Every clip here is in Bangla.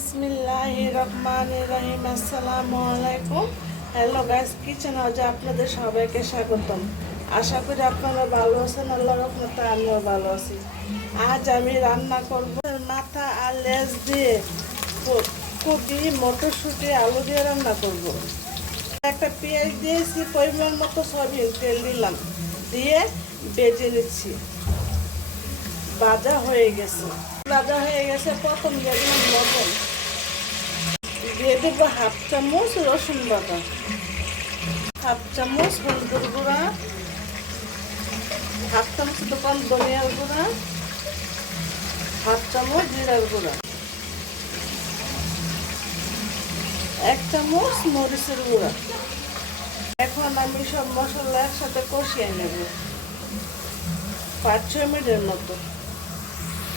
বিসমিল্লাহ আসসালামু আলাইকুম। হ্যালো গাইস কিচেন হাউজে আপনাদের সবাইকে স্বাগতম। আশা করি আপনারা ভালো আছেন আল্লাহ রহমতে আমিও ভালো আছি। আজ আমি রান্না করব মাথা আর লেজ দিয়ে কপি, মটরশুঁটি, আলু দিয়ে রান্না করব। একটা পেঁয়াজ দিয়েছি, পরিমাণ মতো সয়াবিন তেল দিলাম, দিয়ে বেজে নিচ্ছি। ভাজা হয়ে গেছে। ভাজা হয়ে গেছে, প্রথম দিয়ে দেবো হাফ চামচ রসুন বাটা, হাফ চামচ হলুদের গুঁড়া, হাফ চামচ দোকান ধনিয়ার গুঁড়া, হাফ চামচ জিরার গুঁড়া, এক চামচ মরিচের গুঁড়া। এখন আমি সব মশলা একসাথে কষিয়ে নেব, পাঁচ ছয় মিনিটের মতো।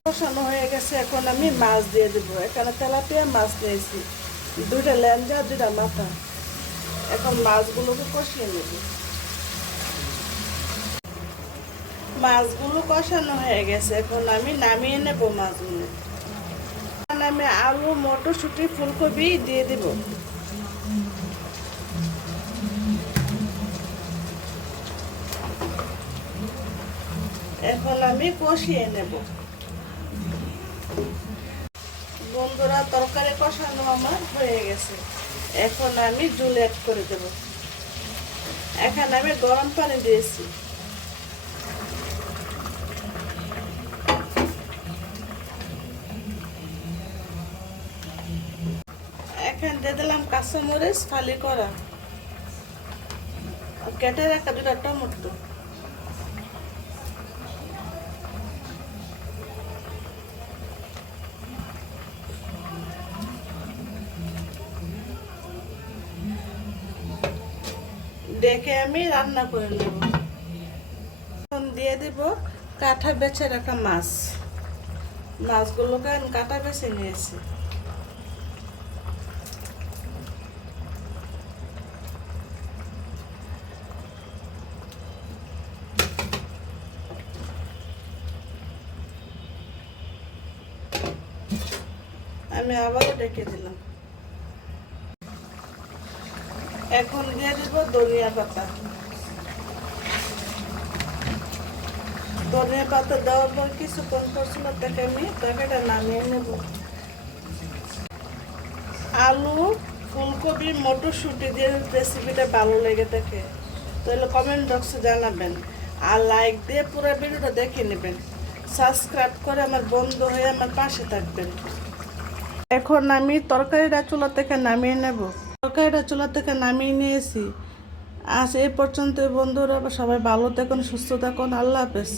কষানো হয়ে গেছে, এখন আমি মাছ দিয়ে দেবো। এখানে তেলাপিয়া মাছ নিয়েছি। দুইটা ল্যাঞ্জা দুইটা মাথা। এখন মাছগুলোকে কষিয়ে নেব। মাছগুলো কষানো হয়ে গেছে। এখন আমি নামিয়ে নেব মাছগুলো। আমি আলু, মটরশুঁটি, ফুলকপি দিয়ে দেব। এখন আমি কষিয়ে নেব। বন্ধুরা, তরকারি কষানো আমার হয়ে গেছে। এখন আমি জুল অ্যাড করে দেব। এখন আমি গরম পানি দিয়েছি। এখন দিয়ে দিলাম কাঁচামরিচ, ফালি করা। কেটে রাখা দুটা টমেটো। দেখে আমি রান্না করে নেব। এখন দিয়ে দিব কাঁঠা বেছে রাখা মাছ। মাছগুলোকে আমি কাঁটা বেছে নিয়েছি। আমি আবারও ডেকে দিলাম। এখন দিয়ে দিব ধনিয়া পাতা। ধনিয়া পাতা দেওয়ার পর কিছুক্ষণ পর থেকে আমি তরকারিটা নামিয়ে নেব। আলু, ফুলকপি, মটরশুঁটি দিয়ে রেসিপিটা ভালো লেগে থাকে, তাহলে কমেন্ট বক্সে জানাবেন। আর লাইক দিয়ে পুরো ভিডিওটা দেখে নেবেন। সাবস্ক্রাইব করে আমার বন্ধু হয়ে আমার পাশে থাকবেন। এখন আমি তরকারিটা চুলা থেকে নামিয়ে নেব। তরকারিটা চুলা থেকে নামিয়ে নিয়েছি। আজ এ পর্যন্ত বন্ধুরা সবাই ভালো থাকুন, সুস্থ থাকুন, আল্লাহ হাফেজ।